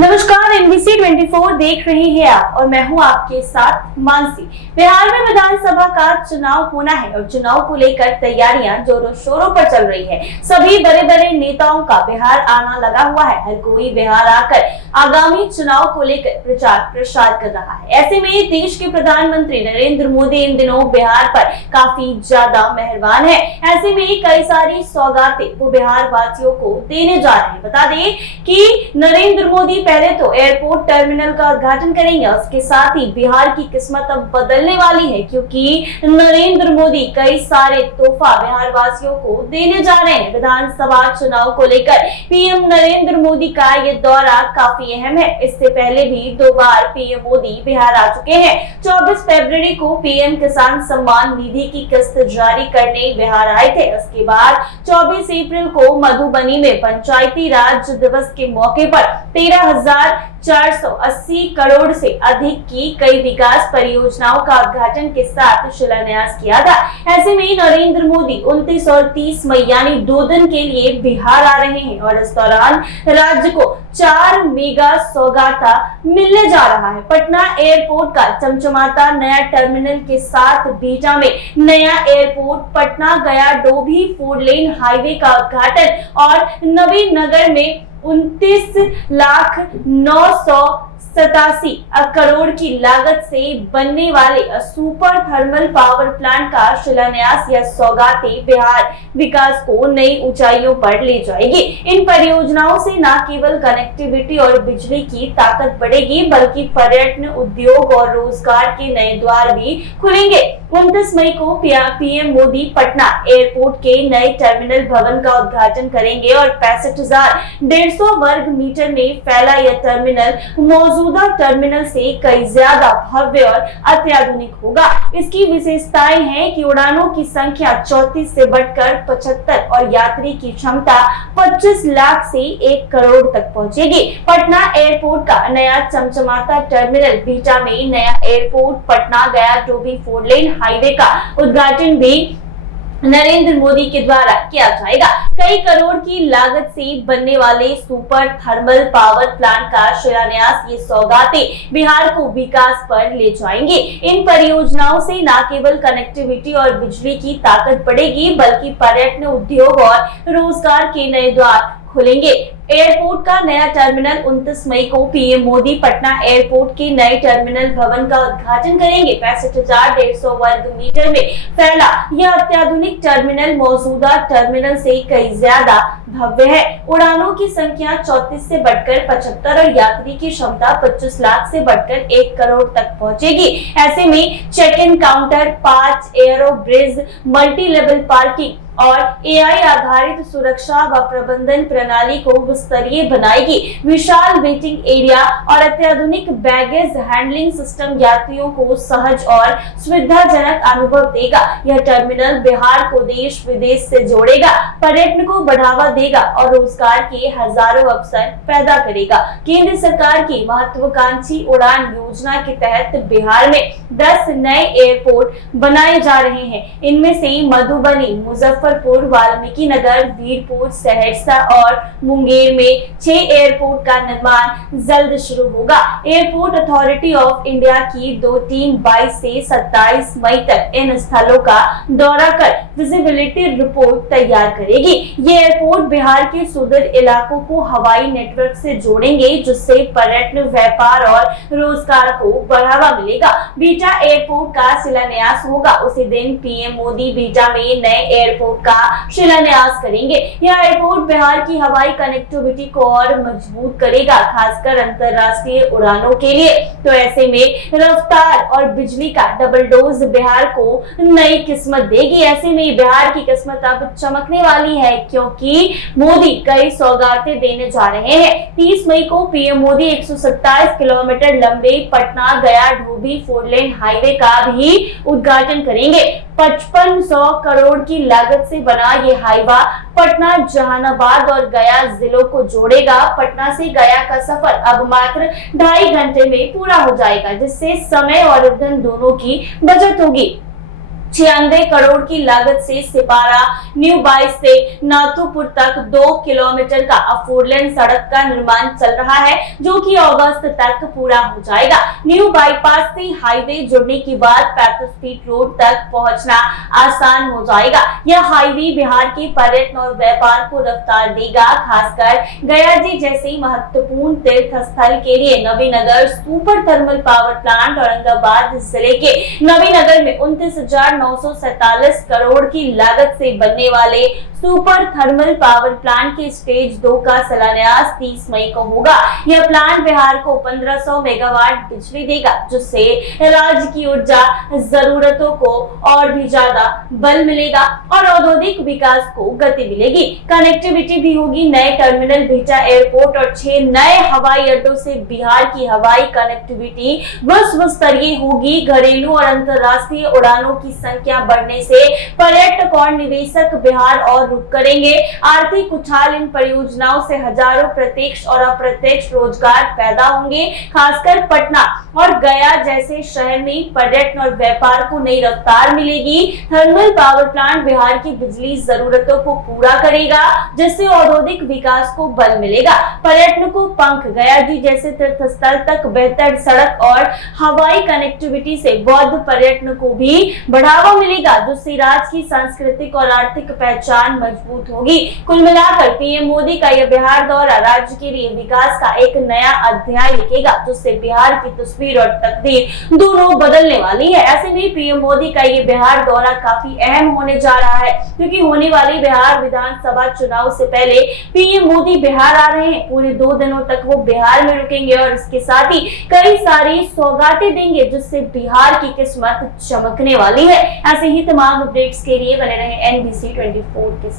नमस्कार, एनबीसी 24 देख रहे हैं आप और मैं हूं आपके साथ मानसी। बिहार में विधानसभा का चुनाव होना है और चुनाव को लेकर तैयारियां जोरों शोरों पर चल रही है। सभी बड़े बड़े नेताओं का बिहार आना लगा हुआ है। हर कोई बिहार आकर आगामी चुनाव को लेकर प्रचार प्रसार कर रहा है। ऐसे में देश के प्रधानमंत्री नरेंद्र मोदी इन दिनों बिहार पर काफी ज्यादा मेहरबान है। ऐसे में कई सारी सौगातें वो बिहार वासियों को देने जा रहे हैं। बता दें कि नरेंद्र मोदी पहले तो एयरपोर्ट टर्मिनल का उद्घाटन करेंगे। उसके साथ ही बिहार की किस्मत अब बदलने वाली है, क्योंकि नरेंद्र मोदी कई सारे तोहफा बिहार वासियों को देने जा रहे हैं। विधानसभा चुनाव को लेकर पीएम नरेंद्र मोदी का ये दौरा काफी अहम है। इससे पहले भी 2 बार पीएम मोदी बिहार आ चुके हैं। 24 फरवरी को पीएम किसान सम्मान निधि की किस्त जारी करने बिहार आए थे। उसके बाद 24 अप्रैल को मधुबनी में पंचायती राज दिवस के मौके पर 13,480 करोड़ से अधिक की कई विकास परियोजनाओं का उद्घाटन के साथ शिलान्यास किया था। ऐसे में नरेंद्र मोदी 29 और 30 मई यानी 2 दिन के लिए बिहार आ रहे हैं और इस दौरान राज्य को 4 मेगा सौगाता मिलने जा रहा है। पटना एयरपोर्ट का चमचमाता नया टर्मिनल के साथ बीटा में नया एयरपोर्ट, पटना गया डोभी 4 लेन हाईवे का उद्घाटन और नवीनगर में 29,987 करोड़ की लागत से बनने वाले सुपर थर्मल पावर प्लांट का शिलान्यास या सौगातें बिहार विकास को नई ऊंचाइयों पर ले जाएगी। इन परियोजनाओं से न केवल कनेक्टिविटी और बिजली की ताकत बढ़ेगी, बल्कि पर्यटन, उद्योग और रोजगार के नए द्वार भी खुलेंगे। 29 मई को पीएम मोदी पटना एयरपोर्ट के नए टर्मिनल भवन का उद्घाटन करेंगे और 65,150 वर्ग मीटर में फैला यह टर्मिनल मौजूदा टर्मिनल से कई ज्यादा भव्य और अत्याधुनिक होगा। इसकी विशेषताएं हैं कि उड़ानों की संख्या 34 से बढ़कर 75 और यात्री की क्षमता 25 लाख से 1 करोड़ तक पहुंचेगी। पटना एयरपोर्ट का नया चमचमाता टर्मिनल, बीटा में नया एयरपोर्ट, पटना गया डोभी 4 लेन हाईवे का उद्घाटन भी नरेंद्र मोदी के द्वारा किया जाएगा। कई करोड़ की लागत से बनने वाले सुपर थर्मल पावर प्लांट का शिलान्यास, ये सौगातें बिहार को विकास पर ले जाएंगे। इन परियोजनाओं से न केवल कनेक्टिविटी और बिजली की ताकत बढ़ेगी, बल्कि पर्यटन, उद्योग और रोजगार के नए द्वार खुलेंगे। एयरपोर्ट का नया टर्मिनल 29 मई को पीएम मोदी पटना एयरपोर्ट के नए टर्मिनल भवन का उद्घाटन करेंगे। 65,150 वर्ग मीटर में फैला यह अत्याधुनिक टर्मिनल मौजूदा टर्मिनल से कई ज्यादा भव्य है। उड़ानों की संख्या 34 से बढ़कर 75 और यात्री की क्षमता 25 लाख से बढ़कर 1 करोड़ तक पहुंचेगी। ऐसे में check in counter, 5 aero bridge, multi level parking और एआई आधारित सुरक्षा व प्रबंधन प्रणाली को विस्तरीय बनाएगी। विशाल वेटिंग एरिया और अत्याधुनिक बैगेज हैंडलिंग सिस्टम यात्रियों को सहज और सुविधाजनक अनुभव देगा। यह टर्मिनल बिहार को देश विदेश से जोड़ेगा, पर्यटन को बढ़ावा देगा और रोजगार के हजारों अवसर पैदा करेगा। केंद्र सरकार की महत्वाकांक्षी उड़ान योजना के तहत बिहार में 10 नए एयरपोर्ट बनाए जा रहे हैं। इनमें से मधुबनी, मुजफ्फरपुर, वाल्मीकि नगर, वीरपुर, सहरसा और मुंगेर में 6 एयरपोर्ट का निर्माण जल्द शुरू होगा। एयरपोर्ट अथॉरिटी ऑफ इंडिया की 2 टीम 22 से 27 मई तक इन स्थलों का दौरा कर विजिबिलिटी रिपोर्ट तैयार करेगी। ये एयरपोर्ट बिहार के सुदूर इलाकों को हवाई नेटवर्क से जोड़ेंगे, जिससे पर्यटन, व्यापार और रोजगार को बढ़ावा मिलेगा। बीटा एयरपोर्ट का शिलान्यास होगा। उसी दिन पीएम मोदी बीटा में नए एयरपोर्ट का शिलान्यास करेंगे। यह एयरपोर्ट बिहार की हवाई कनेक्टिविटी को और मजबूत करेगा, खासकर अंतरराष्ट्रीय उड़ानों के लिए। तो ऐसे में रफ्तार और बिजली का डबल डोज बिहार को नई किस्मत देगी। ऐसे में बिहार की किस्मत अब चमकने वाली है, क्योंकि मोदी कई सौगातें देने जा रहे हैं। 30 मई को पीएम मोदी 127 किलोमीटर लंबे पटना गया डोभी 4 लेन हाईवे का भी उद्घाटन करेंगे। 5500 करोड़ की लागत से बना ये हाईवा पटना, जहानाबाद और गया जिलों को जोड़ेगा। पटना से गया का सफर अब मात्र 2.5 घंटे में पूरा हो जाएगा, जिससे समय और ईंधन दोनों की बचत होगी। 96 करोड़ की लागत से सिपारा न्यू बाइस से नाथुपुर तक 2 किलोमीटर का 4 लेन सड़क का निर्माण चल रहा है, जो कि अगस्त तक पूरा हो जाएगा। न्यू बाईपास से हाईवे जुड़ने के बाद 35 फीट रोड तक पहुंचना आसान हो जाएगा। यह हाईवे बिहार के पर्यटन और व्यापार को रफ्तार देगा, खासकर गया जी जैसे महत्वपूर्ण तीर्थ स्थल के लिए। Navinagar super thermal power plant Aurangabad जिले के नवीनगर में 29,947 करोड़ की लागत से बनने वाले सुपर थर्मल पावर प्लांट के स्टेज 2 का शिलान्यास 30 मई को होगा। यह प्लांट बिहार को 1500 मेगावाट बिजली देगा, जिससे राज्य की ऊर्जा जरूरतों को और भी ज्यादा बल मिलेगा और औद्योगिक विकास को गति मिलेगी। कनेक्टिविटी भी होगी। नए टर्मिनल, बिहटा एयरपोर्ट और 6 नए हवाई अड्डों से बिहार की हवाई कनेक्टिविटी विश्व स्तरीय होगी। घरेलू और अंतर्राष्ट्रीय उड़ानों की संख्या बढ़ने से पर्यटक और निवेशक बिहार और रुक करेंगे। आर्थिक उछाल इन परियोजनाओं से हजारों प्रत्यक्ष और अप्रत्यक्ष रोजगार पैदा होंगे। खासकर पटना और गया जैसे शहर में पर्यटन और व्यापार को नई रफ्तार मिलेगी। थर्मल पावर प्लांट बिहार की बिजली जरूरतों को पूरा करेगा, जिससे औद्योगिक विकास को बल मिलेगा। पर्यटन को पंख, गया जी जैसे तीर्थ स्थल तक बेहतर सड़क और हवाई कनेक्टिविटी से बौद्ध पर्यटन को भी बढ़ावा मिलेगा, जिससे राज्य की सांस्कृतिक और आर्थिक पहचान मजबूत होगी। कुल मिलाकर पीएम मोदी का यह बिहार दौरा राज्य के लिए विकास का एक नया अध्याय लिखेगा, जिससे बिहार की तस्वीर और तकदीर दोनों बदलने वाली है। ऐसे में पीएम मोदी का ये बिहार दौरा काफी अहम होने जा रहा है, क्योंकि होने वाले बिहार विधानसभा चुनाव से पहले पीएम मोदी बिहार आ रहे हैं। पूरे 2 दिनों तक वो बिहार में रुकेंगे और इसके साथ ही कई सारी सौगातें देंगे, जिससे बिहार की किस्मत चमकने वाली है। ऐसे ही तमाम अपडेट्स के लिए बने रहे NBC 24 के